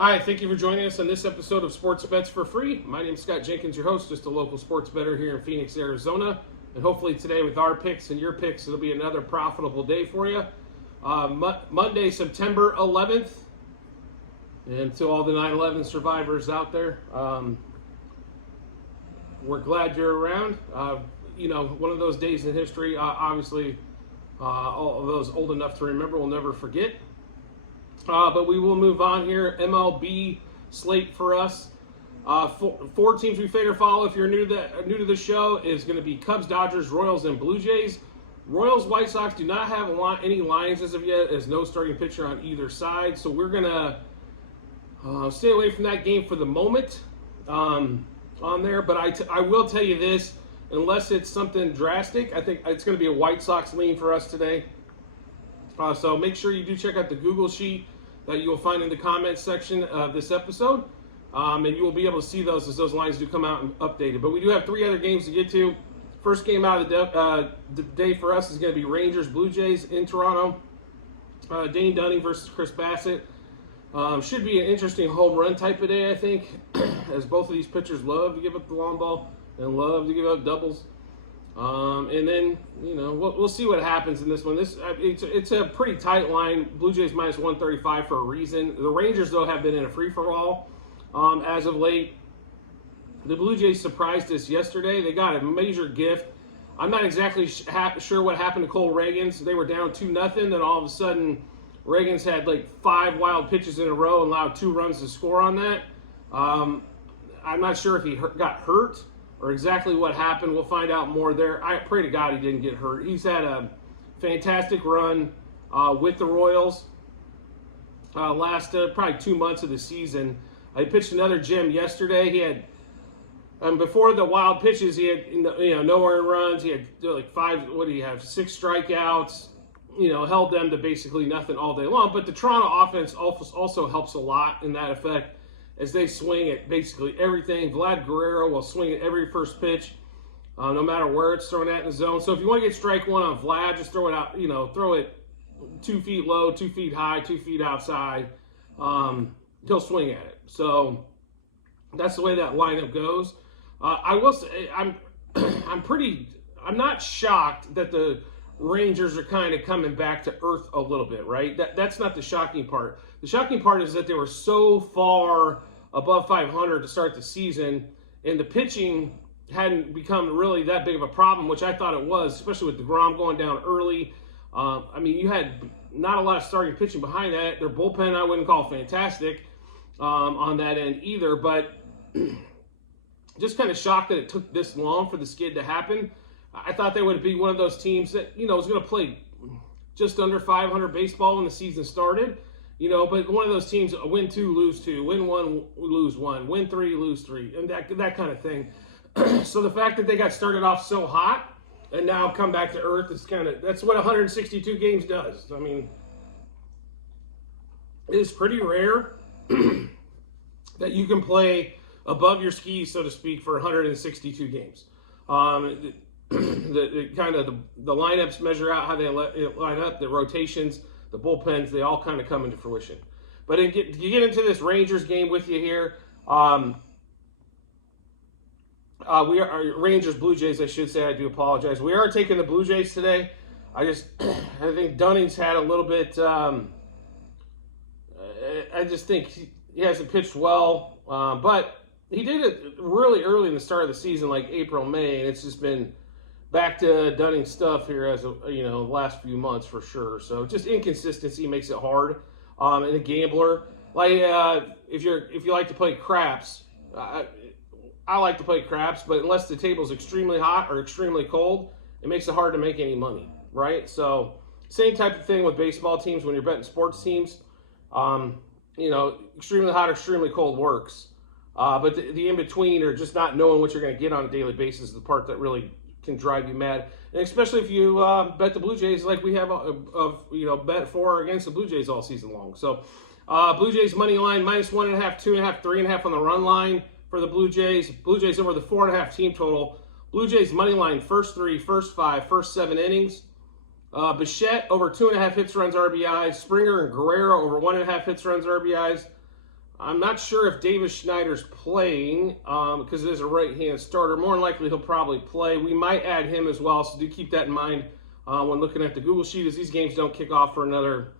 Hi, thank you for joining us on this episode of Sports Bets for Free. My name is Scott Jenkins, your host, just a local sports bettor here in Phoenix, Arizona. And hopefully today with our picks and your picks, it'll be another profitable day for you. Monday, September 11th. And to all the 9/11 survivors out there, we're glad you're around. One of those days in history, obviously, all of those old enough to remember will never forget. But we will move on here. MLB slate for us. Four teams we fade or follow. If you're new to the show, is going to be Cubs, Dodgers, Royals, and Blue Jays. Royals, White Sox do not have any lines as of yet. There's no starting pitcher on either side, so we're going to stay away from that game for the moment on there. But I will tell you this, unless it's something drastic, I think it's going to be a White Sox lean for us today. So make sure you do check out the Google sheet that you will find in the comments section of this episode. And you will be able to see those as those lines do come out and updated. But we do have three other games to get to. First game out of the day for us is going to be Rangers Blue Jays in Toronto. Dane Dunning versus Chris Bassett. Should be an interesting home run type of day, I think, as both of these pitchers love to give up the long ball and love to give up doubles. And then, we'll see what happens in this one. It's a pretty tight line. Blue Jays minus 135 for a reason. The Rangers, though, have been in a free-for-all as of late. The Blue Jays surprised us yesterday. They got a major gift. I'm not exactly sure what happened to Cole Reagans. They were down 2-0, then all of a sudden, Reagans had like 5 wild pitches in a row and allowed 2 runs to score on that. I'm not sure if he got hurt or exactly what happened. We'll find out more there. I pray to God he didn't get hurt. He's had a fantastic run with the Royals last probably 2 months of the season. He pitched another gem yesterday. He had, before the wild pitches, he had no earned runs. He had like 6 strikeouts. Held them to basically nothing all day long. But the Toronto offense also helps a lot in that effect, as they swing at basically everything. Vlad Guerrero will swing at every first pitch, no matter where it's thrown at in the zone. So if you want to get strike one on Vlad, just throw it out, throw it 2 feet low, 2 feet high, 2 feet outside. He'll swing at it. So that's the way that lineup goes. I will say, I'm not shocked that the Rangers are kind of coming back to earth a little bit, right? That's not the shocking part. The shocking part is that they were so far above 500 to start the season, and the pitching hadn't become really that big of a problem, which I thought it was, especially with DeGrom going down early. You had not a lot of starting pitching behind that. Their bullpen I wouldn't call fantastic on that end either, but just kind of shocked that it took this long for the skid to happen. I thought they would be one of those teams that, was going to play just under 500 baseball when the season started. But one of those teams, win 2, lose 2, win 1, lose 1, win 3, lose 3, and that kind of thing. So the fact that they got started off so hot and now come back to earth is that's what 162 games does. I mean, it is pretty rare that you can play above your skis, so to speak, for 162 games. The lineups measure out how they line up, the rotations, the bullpens, they all kind of come into fruition. But you get into this Rangers game with you here. We are Rangers Blue Jays, I should say. I do apologize. We are taking the Blue Jays today. I think Dunning's had a little bit. I just think he hasn't pitched well, but he did it really early in the start of the season, like April, May, and it's just been back to Dunning stuff here as the last few months for sure. So just inconsistency makes it hard. And a gambler, like if you like to play craps, I like to play craps, but unless the table's extremely hot or extremely cold, it makes it hard to make any money, right? So same type of thing with baseball teams when you're betting sports teams. Extremely hot or extremely cold works. But the in-between, or just not knowing what you're going to get on a daily basis, is the part that really can drive you mad. And especially if you bet the Blue Jays like we have bet for or against the Blue Jays all season long. So Blue Jays money line minus 1.5, 2.5, 3.5 on the run line for the Blue Jays. Blue Jays over the 4.5 team total. Blue Jays money line first 3, first 5, first 7 innings. Bichette over 2.5 hits, runs, RBIs. Springer and Guerrero over 1.5 hits, runs, RBIs. I'm not sure if Davis Schneider's playing because it is a right-hand starter. More than likely, he'll probably play. We might add him as well, so do keep that in mind when looking at the Google Sheet, as these games don't kick off for another,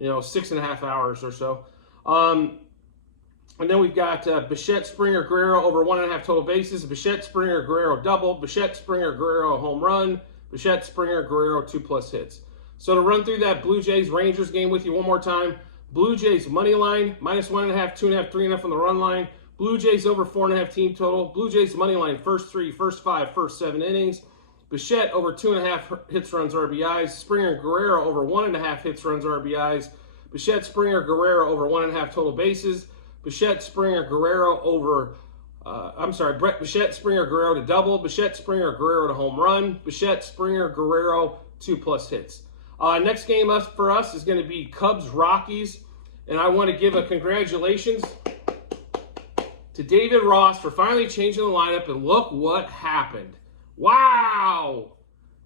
6.5 hours or so. And then we've got Bichette, Springer, Guerrero over 1.5 total bases. Bichette, Springer, Guerrero double. Bichette, Springer, Guerrero home run. Bichette, Springer, Guerrero 2+ hits. So to run through that Blue Jays Rangers game with you one more time. Blue Jays money line, -1.5, 2.5, 3.5 on the run line. Blue Jays over 4.5 team total. Blue Jays money line, first 3, first 5, first 7 innings. Bichette over 2.5 hits, runs, RBIs. Springer and Guerrero over 1.5 hits, runs, RBIs. Bichette, Springer, Guerrero over 1.5 total bases. Bichette, Springer, Guerrero over, Bichette, Springer, Guerrero to double. Bichette, Springer, Guerrero to home run. Bichette, Springer, Guerrero 2+ hits. Next game up for us is going to be Cubs-Rockies, and I want to give a congratulations to David Ross for finally changing the lineup, and look what happened. Wow!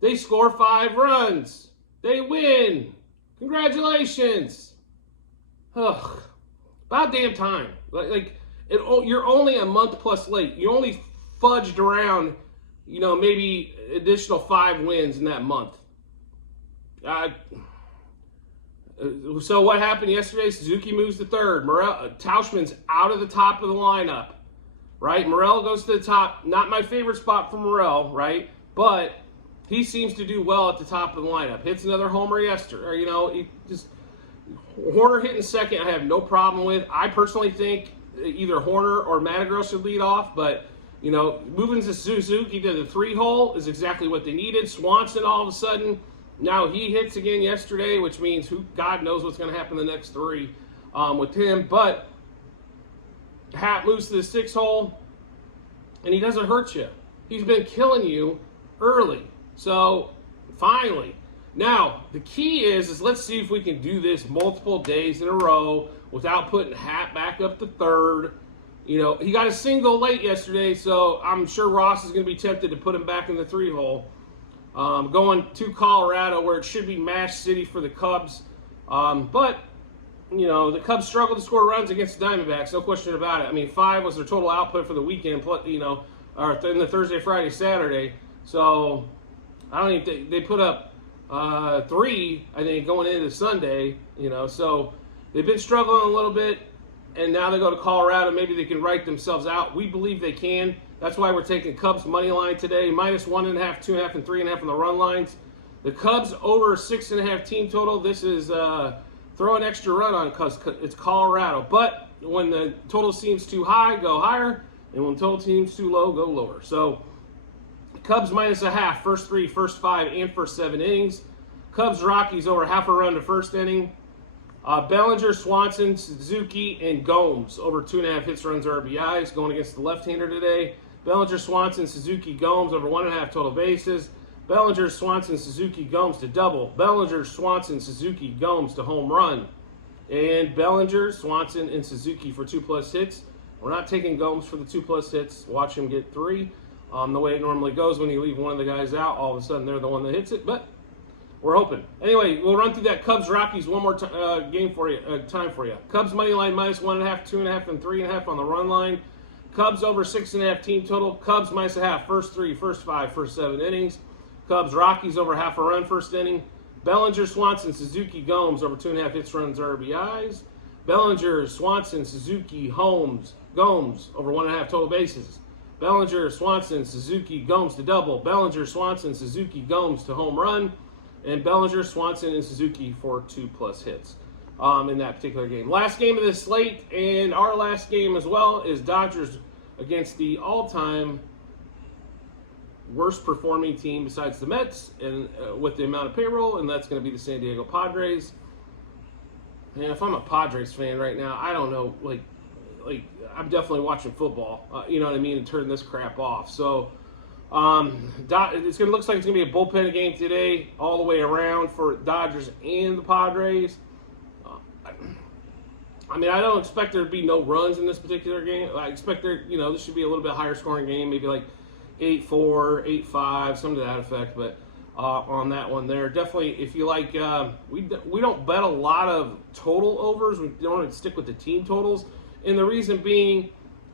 They score 5 runs. They win. Congratulations. Ugh. About damn time. You're only a month plus late. You only fudged around, maybe additional 5 wins in that month. So what happened yesterday? Suzuki moves to third. Tauchman's out of the top of the lineup, right? Morel goes to the top. Not my favorite spot for Morel, right? But he seems to do well at the top of the lineup. Hits another homer yesterday. Horner hitting second, I have no problem with. I personally think either Horner or Madrigal should lead off, but moving to Suzuki to the 3-hole is exactly what they needed. Swanson all of a sudden. Now he hits again yesterday, which means God knows what's going to happen the next 3 with him. But Hat moves to the 6-hole, and he doesn't hurt you. He's been killing you early. So finally, now the key is let's see if we can do this multiple days in a row without putting Hat back up to third. He got a single late yesterday, so I'm sure Ross is going to be tempted to put him back in the 3-hole. Going to Colorado, where it should be Mash City for the Cubs. But, the Cubs struggled to score runs against the Diamondbacks, no question about it. I mean, 5 was their total output for the weekend, or in the Thursday, Friday, Saturday. So, I don't even think they put up 3, I think, going into Sunday, So, they've been struggling a little bit, and now they go to Colorado. Maybe they can right themselves out. We believe they can. That's why we're taking Cubs money line today, -1.5, 2.5, and 3.5 on the run lines. The Cubs over 6.5 team total. This is throw an extra run on because it's Colorado. But when the total seems too high, go higher, and when the total seems too low, go lower. So Cubs -0.5, first 3, first 5, and first 7 innings. Cubs Rockies over 0.5 run to first inning. Bellinger, Swanson, Suzuki, and Gomes over 2.5 hits, runs, RBIs going against the left-hander today. Bellinger, Swanson, Suzuki, Gomes over 1.5 total bases. Bellinger, Swanson, Suzuki, Gomes to double. Bellinger, Swanson, Suzuki, Gomes to home run. And Bellinger, Swanson, and Suzuki for 2+ hits. We're not taking Gomes for the 2+ hits. Watch him get 3. The way it normally goes when you leave one of the guys out, all of a sudden they're the one that hits it. But we're hoping. Anyway, we'll run through that Cubs-Rockies one more time for you. Cubs money line -1.5, 2.5, and 3.5 on the run line. Cubs over 6.5 team total. Cubs -0.5, first 3, first 5, first 7 innings. Cubs Rockies over 0.5 run first inning. Bellinger, Swanson, Suzuki, Gomes over 2.5 hits, runs, RBIs. Bellinger, Swanson, Suzuki, Gomes over 1.5 total bases. Bellinger, Swanson, Suzuki, Gomes to double. Bellinger, Swanson, Suzuki, Gomes to home run. And Bellinger, Swanson, and Suzuki for 2+ hits in that particular game. Last game of this slate, and our last game as well, is Dodgers against the all-time worst performing team besides the Mets, and with the amount of payroll, and that's going to be the San Diego Padres. And if I'm a Padres fan right now, I don't know, I'm definitely watching football, you know what I mean, and turn this crap off. So looks like it's going to be a bullpen game today, all the way around for Dodgers and the Padres. I mean, I don't expect there to be no runs in this particular game. I expect this should be a little bit higher scoring game, maybe like 8-4, 8-5, something to that effect. But on that one there, definitely, if you like, we don't bet a lot of total overs. We don't stick with the team totals. And the reason being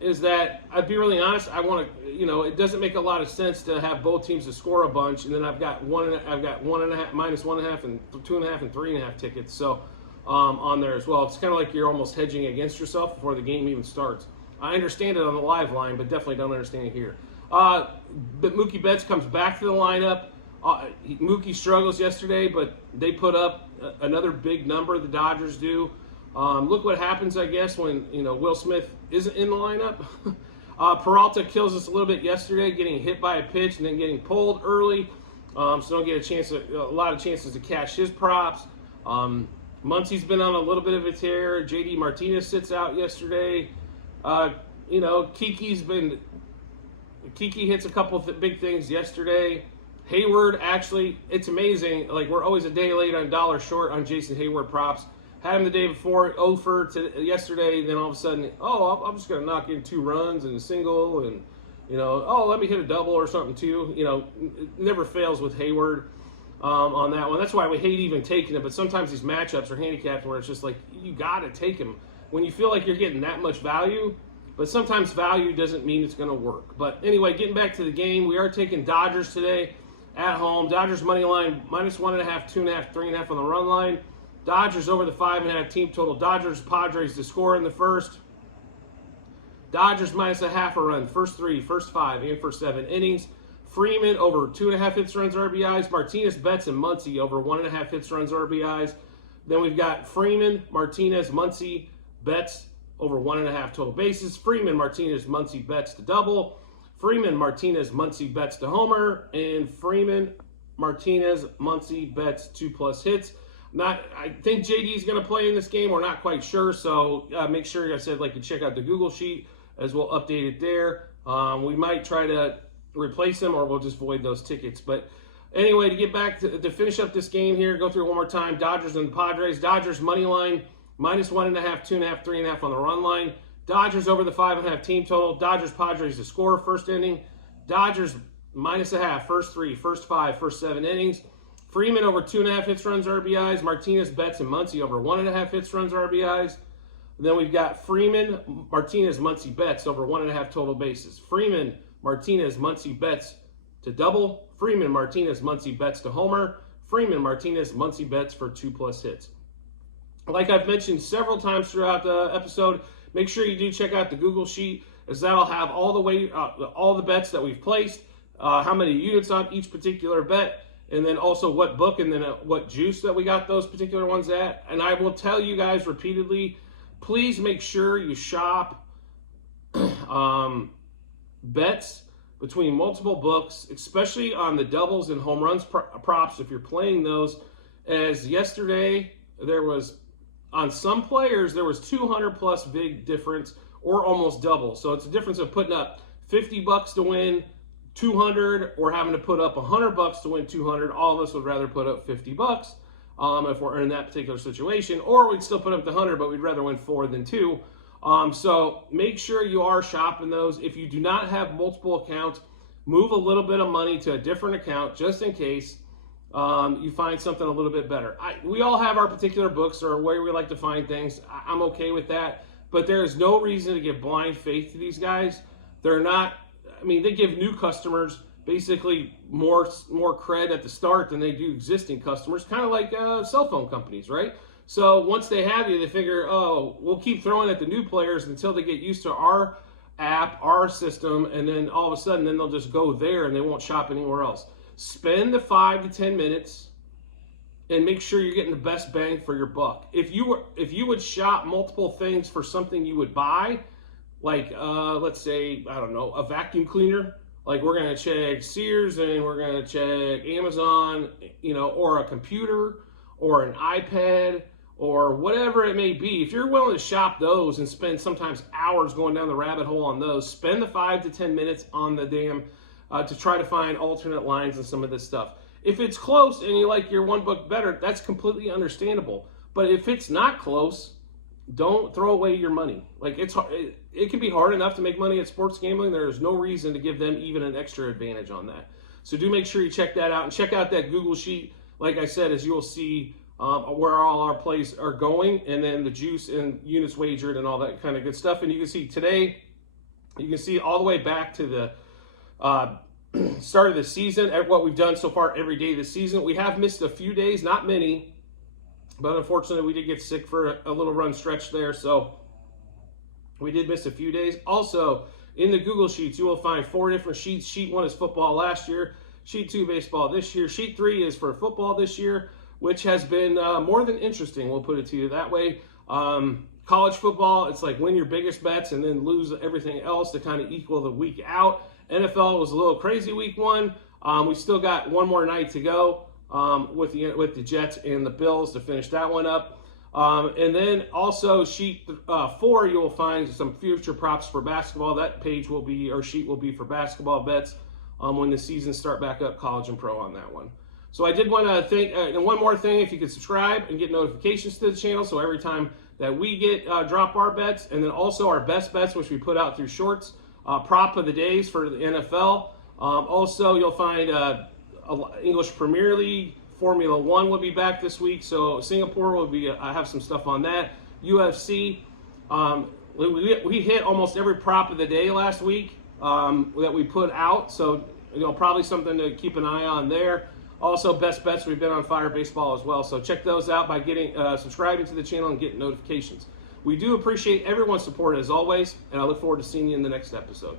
is that, I'd be really honest, I want to, it doesn't make a lot of sense to have both teams to score a bunch, and then I've got one and a half, minus 1.5, and 2.5 and 3.5 tickets. So on there as well. It's kind of like you're almost hedging against yourself before the game even starts. I understand it on the live line, but definitely don't understand it here. But Mookie Betts comes back to the lineup. Mookie struggles yesterday, but they put up another big number. The Dodgers do. Look what happens, I guess, when Will Smith isn't in the lineup. Peralta kills us a little bit yesterday, getting hit by a pitch and then getting pulled early, so don't get a lot of chances to cash his props. Muncy's been on a little bit of a tear. JD Martinez sits out yesterday. Kiki hits a couple of big things yesterday. Hayward, actually, it's amazing. Like, we're always a day late on dollar short on Jason Hayward props. Had him the day before, 0 for yesterday. Then all of a sudden, I'm just going to knock in 2 runs and a single, and let me hit a double or something too. It never fails with Hayward on that one. That's why we hate even taking it. But sometimes these matchups are handicapped where it's just like you got to take him when you feel like you're getting that much value. But sometimes value doesn't mean it's going to work. But anyway, getting back to the game, we are taking Dodgers today at home. Dodgers money line minus 1.5, 2.5, 3.5 on the run line. Dodgers over the 5.5 team total. Dodgers, Padres to score in the first. Dodgers minus a half a run. First 3, first 5, and first 7 innings. Freeman over 2.5 hits, runs, RBIs. Martinez, Betts, and Muncy over 1.5 hits, runs, RBIs. Then we've got Freeman, Martinez, Muncy, Betts over 1.5 total bases. Freeman, Martinez, Muncy, Betts to double. Freeman, Martinez, Muncy, Betts to homer. And Freeman, Martinez, Muncy, Betts, 2+ hits. I think JD is going to play in this game. We're not quite sure, so make sure, like I said, you check out the Google sheet as we'll update it there. We might try to replace him, or we'll just void those tickets. But anyway, to get back to finish up this game here, go through it one more time. Dodgers and Padres. Dodgers money line minus 1.5, 2.5, 3.5 on the run line. Dodgers over the 5.5 team total. Dodgers, Padres to score first inning. Dodgers minus a half, first 3, first 5, first 7 innings. Freeman over 2.5 hits, runs, RBIs. Martinez, Betts, and Muncy over 1.5 hits, runs, RBIs. Then we've got Freeman, Martinez, Muncy, Betts over 1.5 total bases. Freeman, Martinez, Muncy, Betts to double. Freeman, Martinez, Muncy, Betts to homer. Freeman, Martinez, Muncy, Betts for 2+ hits. Like I've mentioned several times throughout the episode, make sure you do check out the Google sheet, as that'll have all the bets that we've placed, how many units on each particular bet, and then also what book and then what juice that we got those particular ones at. And I will tell you guys repeatedly, please make sure you shop bets between multiple books, especially on the doubles and home runs props if you're playing those. As yesterday, there was, on some players, there was 200+ big difference or almost double. So it's a difference of putting up $50 to win 200 or having to put up $100 to win 200. All of us would rather put up $50 if we're in that particular situation, or we'd still put up the 100, but we'd rather win 4 than 2. So make sure you are shopping those. If you do not have multiple accounts, move a little bit of money to a different account just in case you find something a little bit better. We all have our particular books or where we like to find things. I'm okay with that, but there is no reason to give blind faith to these guys. They're not, they give new customers basically more cred at the start than they do existing customers, kind of like cell phone companies, right? So once they have you, they figure, we'll keep throwing at the new players until they get used to our app, our system, and then all of a sudden, then they'll just go there and they won't shop anywhere else. Spend the 5 to 10 minutes and make sure you're getting the best bang for your buck. If you would shop multiple things for something you would buy, like let's say, I don't know, a vacuum cleaner, like we're going to check Sears and we're going to check Amazon, or a computer or an iPad or whatever it may be. If you're willing to shop those and spend sometimes hours going down the rabbit hole on those, spend the 5 to 10 minutes on the damn to try to find alternate lines and some of this stuff. If it's close and you like your one book better, that's completely understandable. But if it's not close, don't throw away your money. Like, it can be hard enough to make money at sports gambling. There is no reason to give them even an extra advantage on that. So do make sure you check that out and check out that Google sheet. Like I said, as you will see where all our plays are going, and then the juice and units wagered and all that kind of good stuff. And you can see today, you can see all the way back to the start of the season at what we've done so far every day this season. We have missed a few days, not many, but unfortunately we did get sick for a little run stretch there, so we did miss a few days. Also, in the Google Sheets, you will find 4 different sheets. Sheet 1 is football last year. Sheet 2, baseball this year. Sheet 3 is for football this year, which has been more than interesting, we'll put it to you that way. College football, it's like win your biggest bets and then lose everything else to kind of equal the week out. NFL was a little crazy week 1. We still got one more night to go with the Jets and the Bills to finish that one up. And then also sheet 4, you will find some future props for basketball. That page will be, or sheet will be for basketball bets when the seasons start back up, college and pro on that one. So I did want to thank, and one more thing, if you could subscribe and get notifications to the channel, so every time that we get drop our bets, and then also our best bets, which we put out through shorts, prop of the days for the NFL. Also, you'll find English Premier League, Formula One will be back this week, so Singapore will be. I have some stuff on that. UFC. We hit almost every prop of the day last week that we put out, so probably something to keep an eye on there. Also, best bets, we've been on fire baseball as well, so check those out by getting subscribing to the channel and getting notifications. We do appreciate everyone's support as always, and I look forward to seeing you in the next episode.